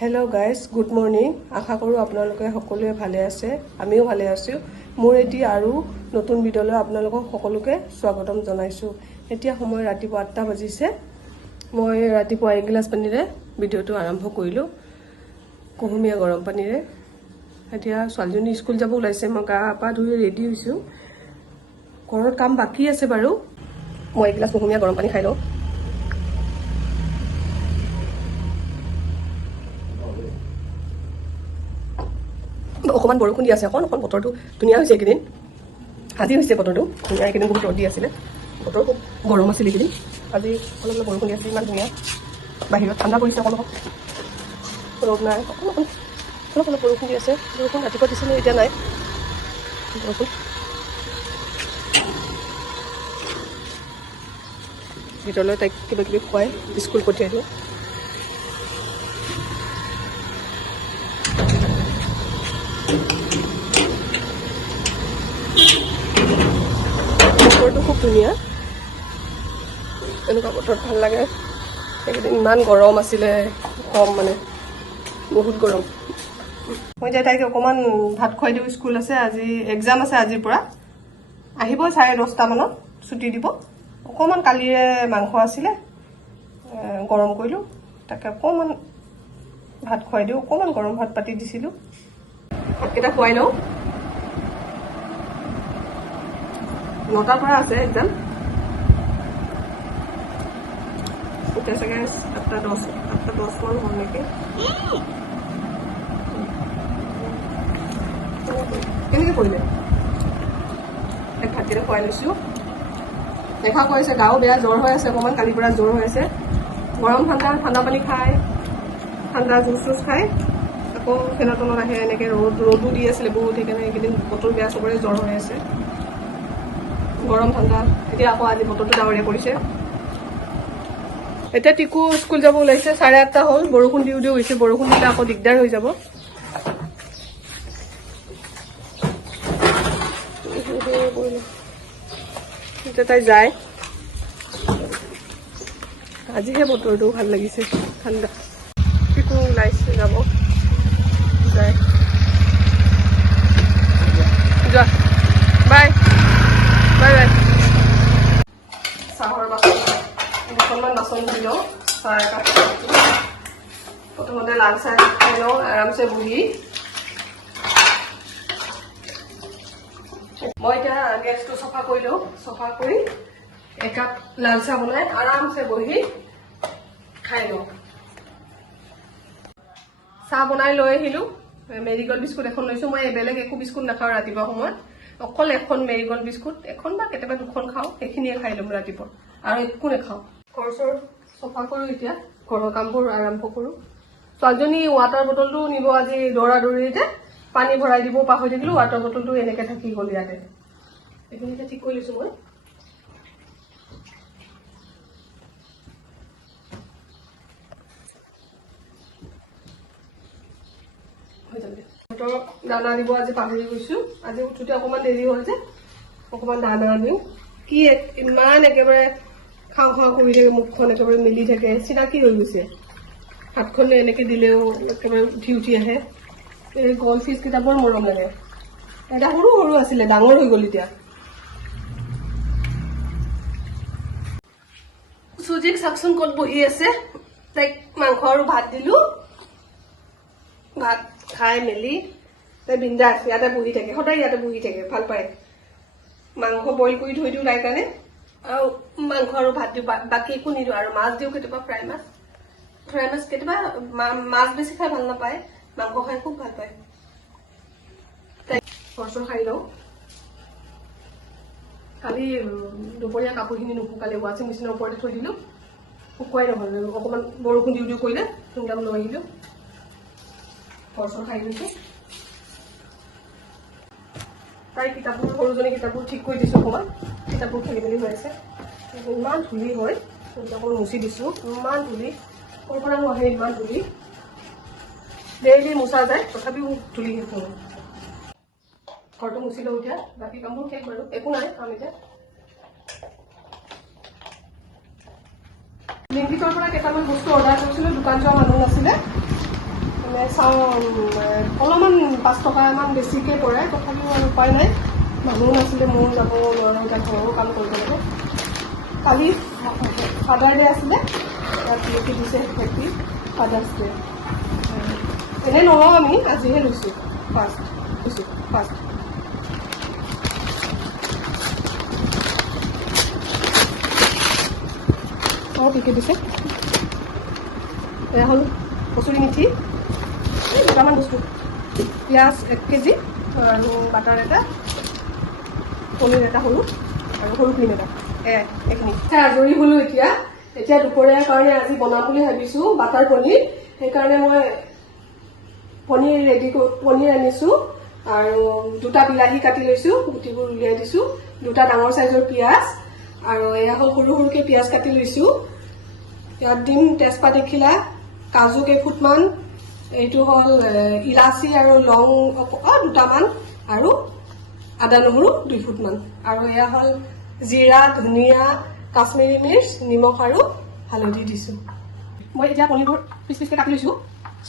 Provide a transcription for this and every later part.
Hello' guys, good morning. আশা কৰোঁ আপোনালোকে সকলোৱে ভালে আছে, আমিও ভালে আছোঁ। মোৰ এটি আৰু নতুন ভিডিঅ'লৈ আপোনালোকক সকলোকে স্বাগতম জনাইছোঁ। এতিয়া সময় ৰাতিপুৱা 8টা বাজিছে। মই ৰাতিপুৱা এগিলাচ পানীৰে ভিডিঅ'টো আৰম্ভ কৰিলোঁ, কুহুমীয়া গৰম পানীৰে। এতিয়া ছোৱালীজনী স্কুল যাব ওলাইছে, মই গা পা ধুই ৰেডি হৈছোঁ। ঘৰত কাম বাকী আছে বাৰু। মই এগিলাচ কুহুমীয়া গৰম পানী খাই লওঁ। অকণমান বৰষুণ দি আছে, অকণ বতৰটো ধুনীয়া হৈছে এইকেইদিন। আজি হৈছে বতৰটো ধুনীয়া, এইকেইদিন বহুত ৰ'দ দি আছিলে, বতৰ খুব গৰম আছিল এইকেইদিন। আজি অলপ অলপ বৰষুণ দি আছে, ইমান ধুনীয়া। বাহিৰত ঠাণ্ডা পৰিছে, অকণ ৰ'দ নাই, অলপ অলপ বৰষুণ দি আছে। বৰষুণ ৰাতিপুৱা দিছিলে, এতিয়া নাই বৰষুণ। ভিতৰলৈ তাইক কিবা কিবি খুৱাই স্কুল পঠিয়াই দিওঁ। বতৰটো খুব ধুনীয়া, এনেকুৱা বতৰত ভাল লাগে। এইকেইদিন ইমান গৰম আছিলে, কম মানে বহুত গৰম। মই এতিয়া তাইক অকণমান ভাত খুৱাই দিওঁ, স্কুল আছে আজি, এক্সাম আছে আজিৰ পৰা। আহিব 10:30 মানত, ছুটি দিব। অকণমান কালিৰে মাংস আছিলে, গৰম কৰিলোঁ, তাকে অকণমান ভাত খুৱাই দিওঁ। অকণমান গৰম ভাত পাতি দিছিলোঁ, ভাতকেইটা খুৱাই লওঁ। 9টাৰ পৰা আছে এক্সাম, এতিয়া চাগে 8:10 মান হ'ল নেকি। কেনেকৈ কৰিলে? এক ভাতকেইটা খুৱাই লৈছোঁ। দেখা কৈছে গাও বেয়া, জ্বৰ হৈ আছে অকণমান, কালিৰ পৰা জ্বৰ হৈ আছে। গৰম ঠাণ্ডা পানী খায়, ঠাণ্ডা জুচ চুচ খায়, আকৌ ফেনৰ তলত আহে। এনেকৈ ৰ'দো দি আছিলে বহুত, সেইকাৰণে এইকেইদিন বতৰ বেয়া, চবৰে জ্বৰ হৈ আছে, গৰম ঠাণ্ডা। এতিয়া আকৌ আজি বতৰটো ডাৱৰীয়া কৰিছে। এতিয়া টিকু স্কুল যাব ওলাইছে, 8:30 হ'ল। বৰষুণ দিওঁ হৈছে, বৰষুণ দিলে আকৌ দিগদাৰ হৈ যাব। এতিয়া তাই যায়, আজিহে বতৰটো ভাল লাগিছে, ঠাণ্ডা। টিকু ওলাইছে, যাব, যায়, যোৱা, বাই বাই বাই। চাহৰ বাচন দুখনমান বাচন ধুই লওঁ, চাহ একাপ। প্ৰথমতে লাল চাহ খাই লওঁ আৰামছে বহি। মই এতিয়া গেছটো চফা কৰি লওঁ, চফা কৰি একাপ লাল চাহ বনাই আৰামছে বহি খাই লওঁ। চাহ বনাই লৈ আহিলোঁ, মেৰিগল্ড বিস্কুট এখন লৈছোঁ। মই বেলেগ একো বিস্কুট নাখাওঁ ৰাতিপুৱা সময়ত, অকল এখন মেৰিগল্ড বিস্কুট, এখন বা কেতিয়াবা 2খন খাওঁ, সেইখিনিয়ে খাই ল'ম ৰাতিপুৱা, আৰু একো নাখাওঁ। ঘৰ চৰ চফা কৰোঁ, এতিয়া ঘৰৰ কামবোৰ আৰম্ভ কৰোঁ। ছোৱালীজনী ৱাটাৰ বটলটো নিব আজি, দৌৰাদৌৰিতে পানী ভৰাই দিব পাহৰি থাকিলোঁ। ৱাটাৰ বটলটো এনেকৈ থাকি গ'ল ইয়াতে, এইখিনিতে ঠিক কৰি লৈছোঁ মই। সিহঁতক দানা দিব আজি পাহৰি গৈছোঁ। আজি উঠোতে অকণমান দেৰি হ'ল যে, অকণমান দানা দিওঁ। কি ইমান একেবাৰে খাওঁ খাওঁ কৰি থাকে, মুখখন একেবাৰে মেলি থাকে, চিনাকি হৈ গৈছে। হাতখনে এনেকৈ দিলেও একেবাৰে উঠি উঠি আহে। এই গল্ড ফিছ কেইটা বৰ মৰম লাগে। এটা সৰু সৰু আছিলে, ডাঙৰ হৈ গ'ল এতিয়া। চুজিক চাকচোন ক'ত বহি আছে। তাইক মাংস আৰু ভাত দিলোঁ, ভাত খাই মেলি তাই বিন্দাছ ইয়াতে বহি থাকে, সদায় ইয়াতে বহি থাকে, ভাল পায়। মাংস বইল কৰি থৈ দিওঁ তাইৰ কাৰণে, আৰু মাংস আৰু ভাত দিওঁ, বাকী একো নিদিওঁ। আৰু মাছ দিওঁ কেতিয়াবা, ফ্ৰাই মাছ কেতিয়াবা। মাছ বেছি খাই ভাল নাপায়, মাংস খাই খুব ভাল পায়। তাইক ঘৰ চৰ সাৰি লওঁ। কালি দুপৰীয়া কাপোৰখিনি নুশুকালে, ৱাশ্বিং মেচিনৰ ওপৰতে থৈ দিলোঁ, শুকুৱাই নহ'ল। অকণমান বৰষুণ দিওঁ কৰিলে, সোনকালে লৈ আহিলোঁ। ঘৰ চৰ সাৰি লৈছোঁ। তাই কিতাপবোৰ, সৰুজনী কিতাপবোৰ ঠিক কৰি দিছোঁ অকণমান, কিতাপবোৰ খেলি মেলি হৈ আছে। ইমান ধূলি হয়, অকণমান মুচি দিছোঁ, ইমান ধূলি, ক'ৰ পৰা আহে ইমান ধূলি। ডেইলি মোচা যায়, তথাপিও ধূলি শেষ নহয়। ঘৰটো মুচি লওঁ এতিয়া, বাকী কামবোৰ শেষ বাৰু, একো নাই কাম এতিয়া। ব্লিংকিটৰ পৰা কেইটামান বস্তু অৰ্ডাৰ কৰিছিলোঁ, দোকান যোৱা মানুহ নাছিলে। চাওঁ অলপমান 5 টকামান বেছিকৈ পৰে, তথাপিও আৰু উপায় নাই, মানুহ নাছিলে, ময়ো যাব নোৱাৰোঁ, এতিয়া ঘৰৰো কাম কৰিব লাগে। কালি ফাদাৰ ডে আছিলে, ইয়াত লিখি দিছে হেপী ফাদাৰ্ছ ডে। এনেই নলওঁ আমি, আজিহে লৈছোঁ ফাৰ্ষ্ট। অঁ, কি দিছে, এয়া হ'ল কচুৰি মিঠি, দুটামান বস্তু, পিঁয়াজ 1 কেজি আৰু বাটাৰ এটা, পনীৰ এটা সৰু আৰু সৰু ক্ৰীম এটা, এইখিনি আজৰি হ'লোঁ। এতিয়া দুপৰীয়াৰ কাৰণে আজি বনাম বুলি ভাবিছোঁ বাটাৰ পনীৰ। সেইকাৰণে মই পনীৰ আনিছোঁ আৰু 2টা বিলাহী কাটি লৈছোঁ, গুটিবোৰ উলিয়াই দিছোঁ, 2টা ডাঙৰ চাইজৰ পিঁয়াজ আৰু এয়া হ'ল সৰু সৰুকৈ পিঁয়াজ কাটি লৈছোঁ। ইয়াত দিম তেজপাত এখিলা, কাজু কেইফুটমান, এইটো হ'ল ইলাচি আৰু লং 2টামান আৰু আদা নহৰু 2 ফুটমান, আৰু এয়া হ'ল জিৰা, ধনিয়া, কাশ্মীৰী মিৰ্চ, নিমখ আৰু হালধি দিছোঁ। মই এতিয়া পনীৰবোৰ পিচ পিচকৈ কাটি লৈছোঁ,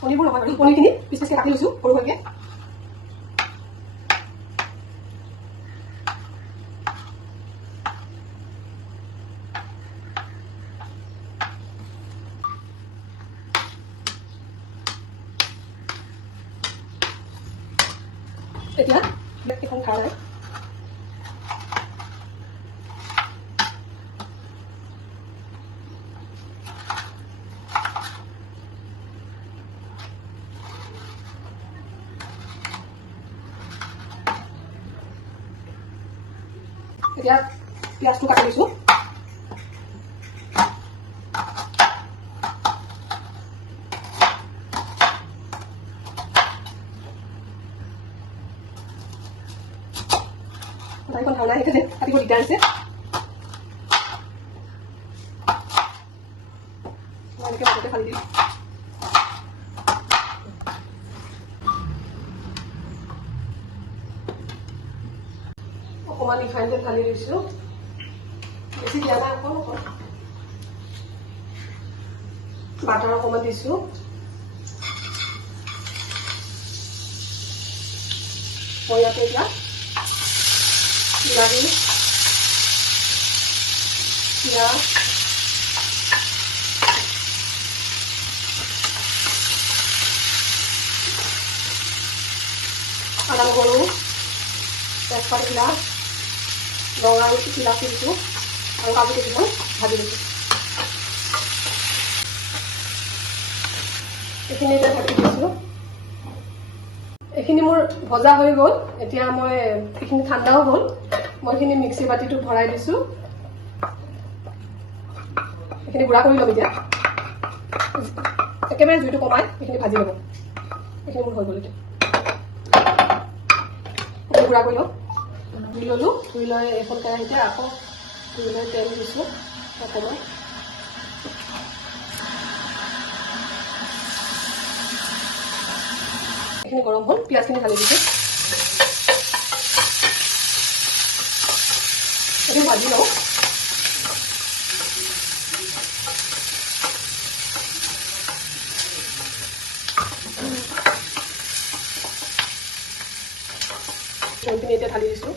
পনীৰবোৰ নহয় বাৰু, পনীৰখিনি পিচ পিচকৈ কাটি লৈছোঁ সৰু সৰুকৈ। এতিয়া এখন খাই নাই, এতিয়া পিঁয়াজটো কাটি লৈছোঁ। এখন খাওঁ নাই, সেইকাৰণে কাটিব দিগদাৰ হৈছে। এনেকৈ মাজতে ফালি দিম। অকণমান ৰিফাইন তেল ঢালি লৈছোঁ, বেছি দিয়া নাই, অকণ বাটাৰ অকণমান দিছোঁ। মই ইয়াতে এতিয়া বিলাহী, পিঁয়াজ, আদা নহৰু, তেজপাত এখিলা, লং আৰু ইলাচি দিছোঁ আৰু কাজু কেইটামান ভাজি দিছোঁ। এইখিনি এতিয়া ঢাকি দিছোঁ। এইখিনি মোৰ ভজা হৈ গ'ল। এতিয়া মই এইখিনি ঠাণ্ডাও হ'ল, মই এইখিনি মিক্সি বাতিটো ভৰাই দিছোঁ। এইখিনি গুড়া কৰি ল'ম। এতিয়া একেবাৰে জুইটো কমাই এইখিনি ভাজি ল'ব। এইখিনি মোৰ হৈ গ'ল। এতিয়া গুড়া কৰি লওঁ। ধুই ল'লোঁ, ধুই লৈ এখন কেৰাহীতে আকৌ ধুই লৈ তেল দিছোঁ অকণমান। এইখিনি গৰম হ'ল, পিঁয়াজখিনি ঢালি দিছোঁ। এইখিনি ভাজি লওঁ। এইখিনি এতিয়া ঢালি দিছোঁ।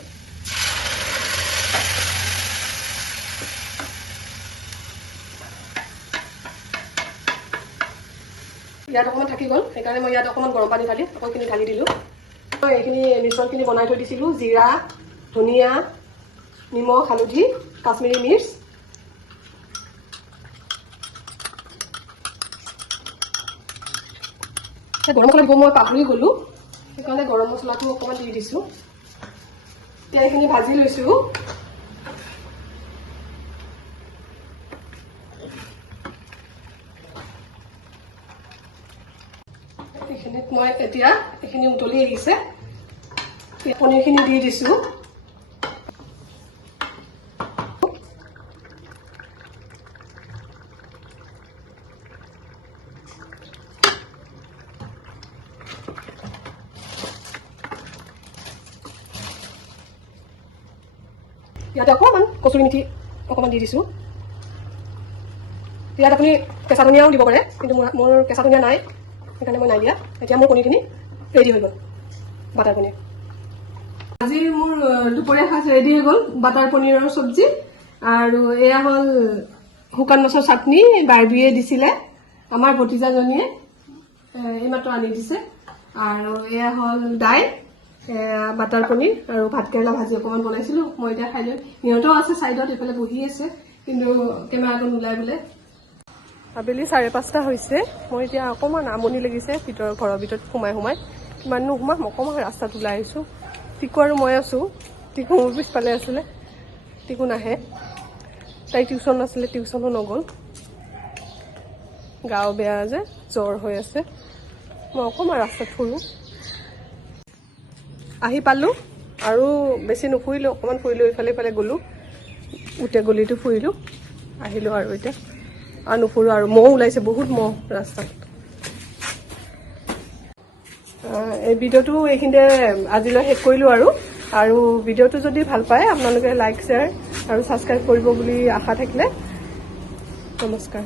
ইয়াত অকণমান থাকি গ'ল, সেইকাৰণে মই ইয়াত অকণমান গৰম পানী ঢালি আকৌ এইখিনি ঢালি দিলোঁ। মই এইখিনি মিশ্ৰণখিনি বনাই থৈ দিছিলোঁ, জিৰা, ধনিয়া, নিমখ, হালধি, কাশ্মীৰী মিৰ্চ। গৰম মছলা দিব মই পাহৰি গ'লোঁ, সেইকাৰণে গৰম মছলাটো অকণমান দি দিছোঁ। এতিয়া এইখিনি ভাজি লৈছোঁ। এইখিনিত মই এতিয়া এইখিনি উতলি আহিছে, পনীৰখিনি দি দিছোঁ। ইয়াতে অকণমান কচুৰি মিঠি অকণমান দি দিছোঁ। ইয়াত আপুনি কেঁচা ধনিয়াও দিব পাৰে, কিন্তু মোৰ কেঁচা ধনিয়া নাই, সেইকাৰণে মই নাই দিয়া। এতিয়া মোৰ পনীৰখিনি ৰেডি হৈ গ'ল, বাটাৰ পনীৰ। আজি মোৰ দুপৰীয়া সাজ ৰেডি হৈ গ'ল, বাটাৰ পনীৰৰ চব্জি। আৰু এয়া হ'ল শুকান মাছৰ চাটনি, বাৰ্বিয়ে দিছিলে, আমাৰ ভতিজাজনীয়ে এইমাত্ৰ আনি দিছে। আৰু এয়া হ'ল দাইল, বাটাৰ পনীৰ আৰু ভাতকেৰেলা ভাজি অকণমান বনাইছিলোঁ। মই এতিয়া খাই লৈ, সিহঁতেও আছে ছাইডত, এইফালে বহি আছে, কিন্তু কেমেৰাটো নোলাই বোলে। আবেলি 5:30 হৈছে। মই এতিয়া অকণমান আমনি লাগিছে ঘৰৰ ভিতৰত সোমাই কিমাননো সোমাম, অকণমান ৰাস্তাত ওলাই আহিছোঁ। টিকু আৰু মই আছোঁ, টিকু মোৰ পিছফালে আছিলে, টিকু নাহে, তাই টিউশ্যন আছিলে, টিউশ্যনো নগ'ল, গাও বেয়া যে, জ্বৰ হৈ আছে। মই অকণমান ৰাস্তাত ফুৰোঁ। আহি পালোঁ আৰু বেছি নুফুৰিলোঁ, অকণমান ফুৰিলোঁ, ইফালে গ'লোঁ, গোটেই গলিটো ফুৰিলোঁ, আহিলোঁ আৰু এতিয়া আৰু নুফুৰোঁ। আৰু মহ ওলাইছে, বহুত মহ ৰাস্তাত। এই ভিডিঅ'টো এইখিনিতে আজিলৈ শেষ কৰিলোঁ। আৰু ভিডিঅ'টো যদি ভাল পায় আপোনালোকে লাইক, শ্বেয়াৰ আৰু ছাবস্ক্ৰাইব কৰিব বুলি আশা থাকিলে। নমস্কাৰ।